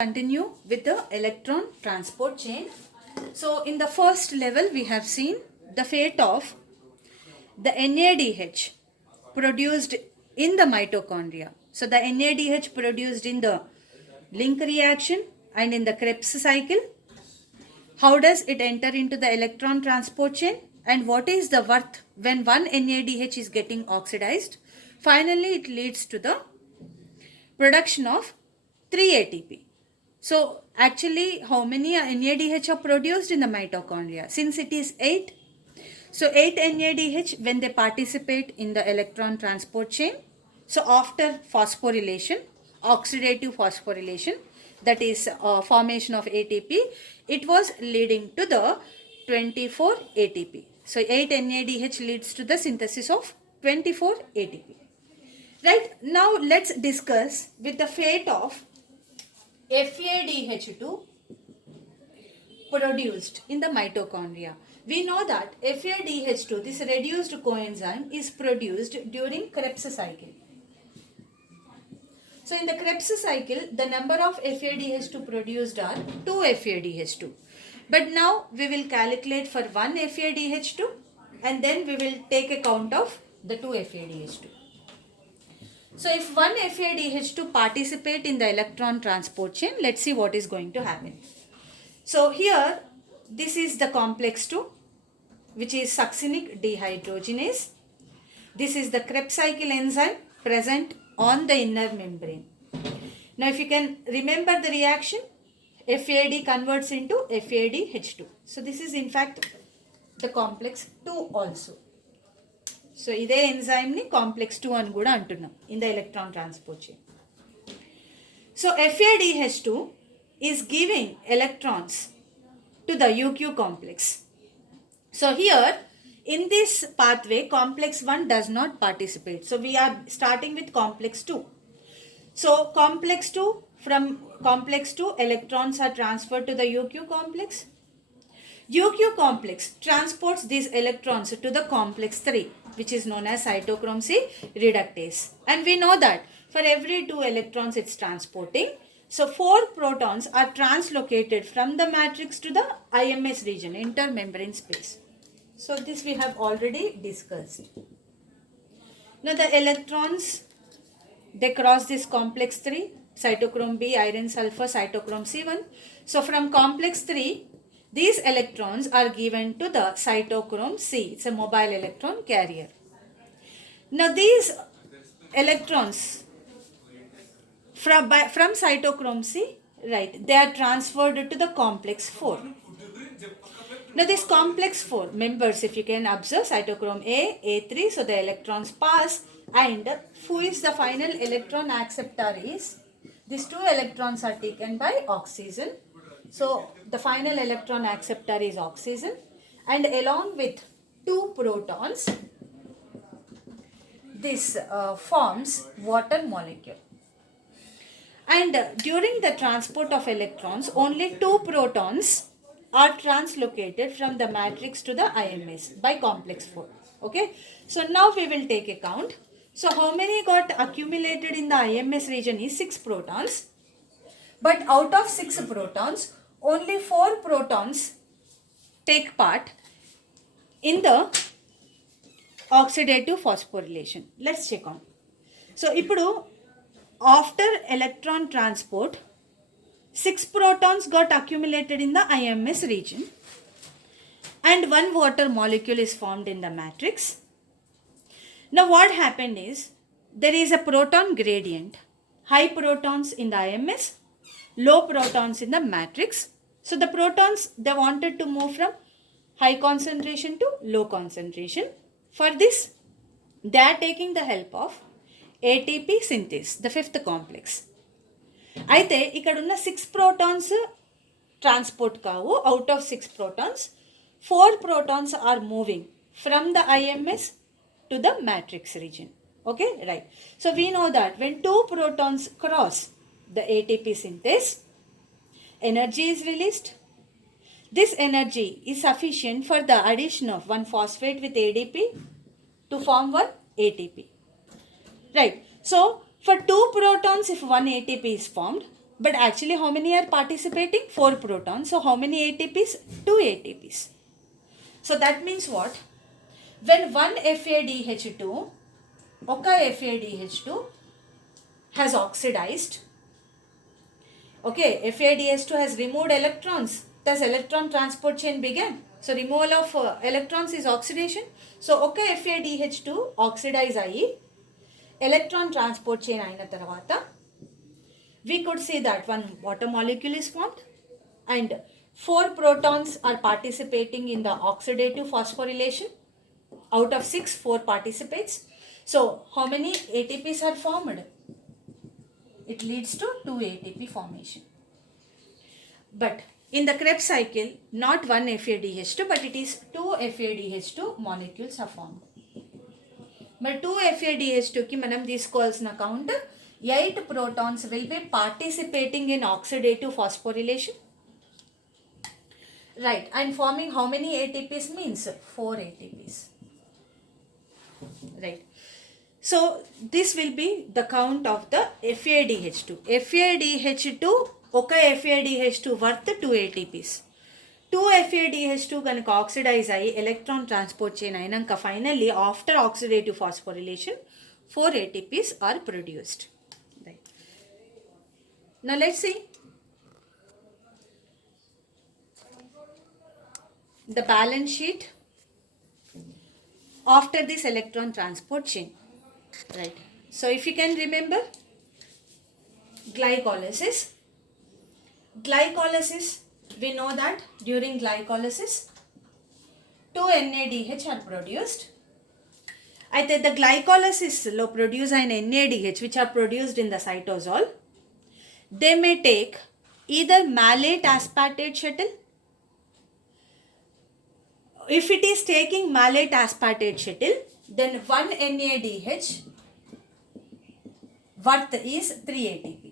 Continue with the electron transport chain. So in the first level we have seen the fate of the NADH produced in the mitochondria. So the NADH produced in the link reaction and in the Krebs cycle. How does it enter into the electron transport chain and what is the worth when one NADH is getting oxidized? Finally it leads to the production of 3 ATP. So actually how many NADH are produced in the mitochondria? Since it is 8, so 8 NADH when they participate in the electron transport chain. So after phosphorylation, oxidative phosphorylation, that is formation of ATP, it was leading to the 24 ATP. So 8 NADH leads to the synthesis of 24 ATP. Right, now let's discuss with the fate of FADH2 produced in the mitochondria. We know that FADH2, this reduced coenzyme, is produced during Krebs cycle. So in the Krebs cycle, the number of FADH2 produced are 2 FADH2. But now we will calculate for 1 FADH2 and then we will take account of the 2 FADH2. So if one FADH2 participate in the electron transport chain, let's see what is going to happen. So here, this is the complex 2, which is succinic dehydrogenase. This is the Krebs cycle enzyme present on the inner membrane. Now if you can remember the reaction, FAD converts into FADH2. So this is in fact the complex 2 also. So ఇదే enzyme ni complex 2 అని కూడా అంటున్నాం in the electron transport chain. So FADH2 is giving electrons to the UQ complex. So here in this pathway complex 1 does not participate. So we are starting with complex 2. So complex 2, from complex 2 electrons are transferred to the UQ complex. UQ complex transports these electrons to the complex 3, which is known as cytochrome C reductase. And we know that for every 2 electrons it's transporting. So 4 protons are translocated from the matrix to the IMS region, intermembrane space. So this we have already discussed. Now the electrons, they cross this complex 3, cytochrome B, iron sulfur, cytochrome C1. So from complex 3, these electrons are given to the cytochrome C. It's a mobile electron carrier. Now these electrons from cytochrome C, right, they are transferred to the complex 4. Now this complex 4 members, if you can observe, cytochrome A, A3, so the electrons pass, and who is the final electron acceptor is, these 2 electrons are taken by oxygen. So the final electron acceptor is oxygen, and along with 2 protons, this forms water molecule. And during the transport of electrons, only 2 protons are translocated from the matrix to the IMS by complex 4. Okay, so now we will take account. So how many got accumulated in the IMS region is 6 protons, but out of 6 protons, only 4 protons take part in the oxidative phosphorylation. Let's check on. So ఇప్పుడు after electron transport, 6 protons got accumulated in the IMS region and 1 water molecule is formed in the matrix. Now what happened is, there is a proton gradient, high protons in the IMS, low protons in the matrix. So the protons, they wanted to move from high concentration to low concentration. For this, they are taking the help of ATP synthase, the 5th complex. అయితే ఇక్కడ ఉన్న 6 protons transport కావు. Out of 6 protons, 4 protons are moving from the IMS to the matrix region. Okay, right. So we know that when 2 protons cross the ATP synthase, energy is released. This energy is sufficient for the addition of 1 phosphate with ADP to form 1 ATP. Right. So for 2 protons, if 1 ATP is formed, But actually how many are participating? 4 protons. So how many ATPs? 2 ATPs. So that means what? When one FADH2, oka FADH2 has oxidized, okay, FADH2 has removed electrons, thus electron transport chain began. So removal of electrons is oxidation. So oka FADH2 oxidize ayi, electron transport chain aina tarvata, we could see that one water molecule is formed and 4 protons are participating in the oxidative phosphorylation. Out of 6, 4 participates. So how many ATPs are formed? It leads to 2 ATP formation. But in the Krebs cycle, not one FADH2, but it is 2 FADH2 molecules are formed. But 2 FADH2 ki manam teesukovalsina count 8 protons will be participating in oxidative phosphorylation. Right, and forming how many ATPs means 4 ATPs. Right. So this will be the count of the FADH2. FADH2, oka FADH2 worth 2 ATPs. 2 FADH2 ganaka oxidize ayi electron transport chain ainanka finally after oxidative phosphorylation 4 ATPs are produced. Right. Now let's see the balance sheet after this electron transport chain. Right. So if you can remember, glycolysis, we know that during glycolysis 2 NADH are produced. అయితే the glycolysis లో produce అయిన NADH which are produced in the cytosol, they may take either malate aspartate shuttle. If it is taking malate aspartate shuttle, then 1 NADH worth is 3 ATP.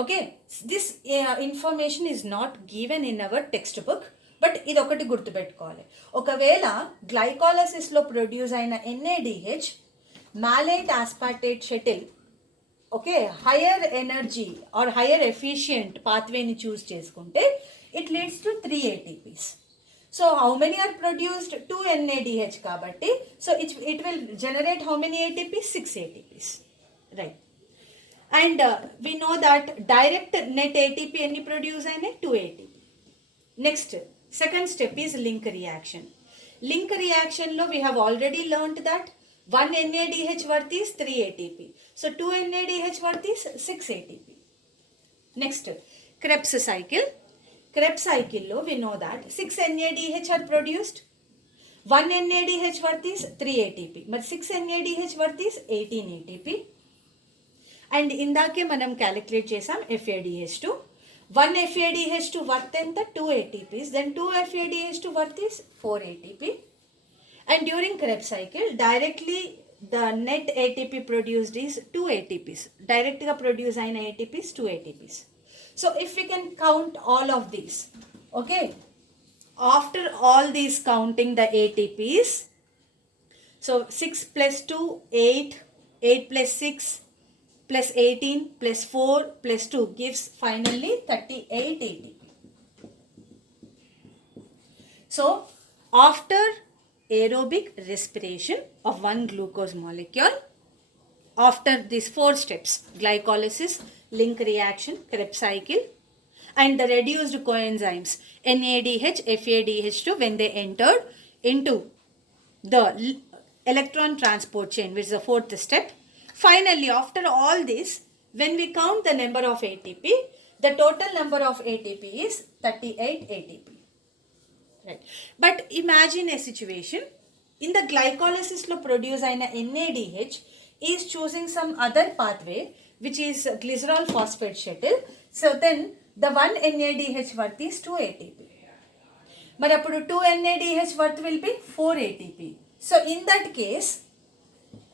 Okay, this information is not given in our textbook, but ఇది ఒకటి గుర్తుపెట్టుకోవాలి. ఒకవేళ గ్లైకాలసిస్లో produce అయిన NADH malate aspartate shuttle, okay, higher energy or higher efficient పాత్వేని choose చేసుకుంటే it leads to 3 ATPs. So how many are produced? 2 NADH kabatti. So it will generate how many ATPs? 6 ATPs. Right. And we know that direct net ATP any produce and 2 ATP. Next, second step is link reaction. Link reaction lo we have already learnt that 1 NADH worth is 3 ATP. So 2 NADH worth is 6 ATP. Next, Krebs cycle. Krebs cycle lo we know that 6 NADH are produced. 1 NADH worth is 3 ATP. But 6 NADH worth is 18 ATP. And indake manam calculate chesam FADH2. 1 FADH2 worth ఎంత 2 ATPs. Then 2 FADH2 worth is 4 ATP. And during Krebs cycle, directly the net ATP produced is 2 ATPs. Directly produce aina ATPs 2 ATPs. So if we can count all of these, okay, after all these counting the ATPs, so 6 plus 2, 8, 8 plus 6 plus 18 plus 4 plus 2 gives finally 38 ATP. So after aerobic respiration of one glucose molecule, after these 4 steps, glycolysis, link reaction, Krebs cycle, and the reduced coenzymes NADH, FADH2 when they entered into the electron transport chain, which is the 4th step. Finally, after all this, when we count the number of ATP, the total number of ATP is 38 ATP. Right. But imagine a situation, in the glycolysis lo produce aina NADH is choosing some other pathway which is glycerol phosphate shuttle. So then the 1 NADH worth is 2 ATP. But appudu 2 NADH worth will be 4 ATP. So in that case,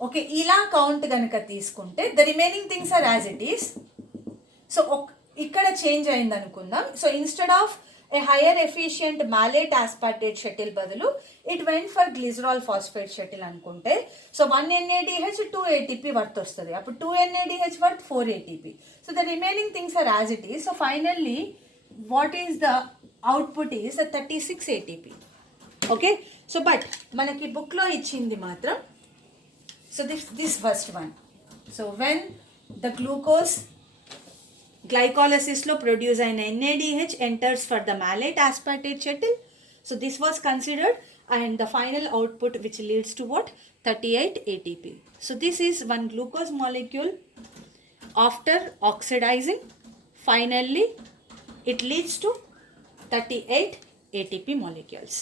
okay, ila count ganaka teeskunte the remaining things are as it is. So ikkada change ayindi anukundam. So instead of a higher efficient malate aspartate shuttle బదులు it went for glycerol phosphate shuttle అనుకుంటే so 1 NADH 2 ATP worth వస్తుంది. అప్పుడు 2 NADH worth 4 ATP. So the remaining things are as it is. So finally what is the output is a 36 ATP. Okay, so but మనకి బుక్లో ఇచ్చింది మాత్రం so this first one. So when the glucose glycolysis లో produce అయిన NADH enters for the malate aspartate shuttle, so this was considered and the final output which leads to what? 38 ATP. So this is one glucose molecule after oxidizing, finally it leads to 38 ATP molecules.